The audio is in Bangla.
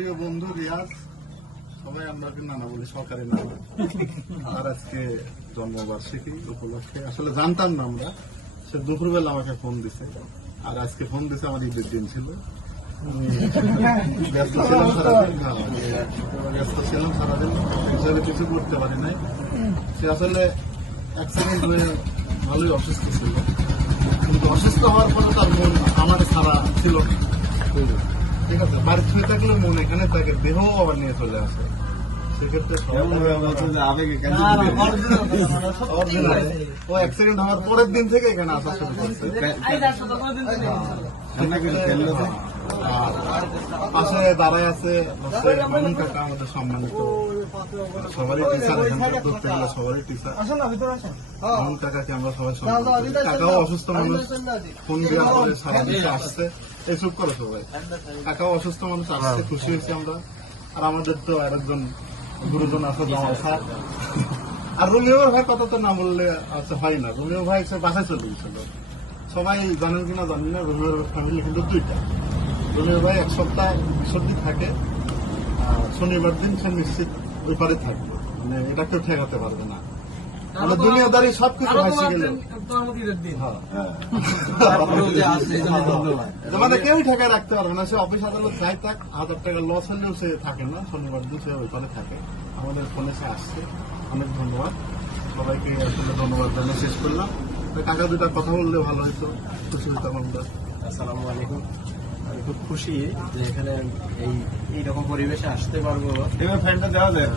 প্রিয় বন্ধু রিয়াজ, সবাই আমরা নানা বলি সরকারি নানা, আর আজকে জন্মবার্ষিকী উপলক্ষে আসলে জানতাম না আমরা, সে দুপুরবেলা আমাকে ফোন দিছে, আর আজকে ফোন দিছে আমার ঈদের দিন ছিল, ব্যস্ত ছিলাম সারাদিন, ব্যস্ত ছিলাম সারাদিন, হিসাবে কিছু করতে পারি নাই। সে আসলে অ্যাক্সিডেন্ট হয়ে ভালোই অসুস্থ ছিল, কিন্তু অসুস্থ হওয়ার পরে তার মন আমার ছাড়া ছিল না। ঠিক আছে, বাড়ি ছুঁয়ে থাকলে মন এখানে থাকে, দেহ আবার নিয়ে চলে আসে। সেক্ষেত্রে ও অ্যাক্সিডেন্ট হওয়ার পরের দিন থেকে এখানে আসা শুরু করছে। পাশে দাঁড়ায় আছে মামুন কাকা, আমাদের সম্মানিত সবারই টিচার, এখানকার ধরতে গেলে সবারই টিচার। মামুন কাকাকে আমরা সবাই সম্মান করি। কাকাও অসুস্থ মানুষ, ফোন দেওয়ার পরে সারা দেশে আসছে, এই চুপ করো সবাই। কাকাও অসুস্থ মানুষ, আসছে, খুশি হয়েছি আমরা। আর আমাদের তো আরেকজন গুরুজন আছে জামাল স্যার, আর রুমিও ভাই কথা তো না বললে আচ্ছা হয় না। রুমিও ভাই সে বাসায় চলে গেছিল, সবাই জানেন কিনা জানি না, রুমিওর ফ্যামিলি কিন্তু দুইটা। রুমিও ভাই এক সপ্তাহ সর্দি থাকে, শনিবার দিন সে নিশ্চিত ওই পারে থাকবে, মানে এটা কেউ ঠেকাতে পারবে না। মানে দুনিয়াদারি সবকিছু ভাসে গেল, মানে কেউই ঠেকায় রাখতে পারবে না। সে অফিস আদালত যাই থাক, 1000 টাকা লস হলেও সে থাকে না, শনিবার দিন সে ওই পারে থাকে। আমাদের ফোনে সে আসছে, অনেক ধন্যবাদ সবাইকে, আসলে ধন্যবাদ জানিয়ে শেষ করলাম। কাকা দুটা কথা বললে ভালো হয়তো, খুশি হইতাম আমরা। আসসালামু আলাইকুম। আমি খুব খুশি যে এখানে এইরকম পরিবেশে আসতে পারবো। এবার ফ্যানটা দেওয়া যায়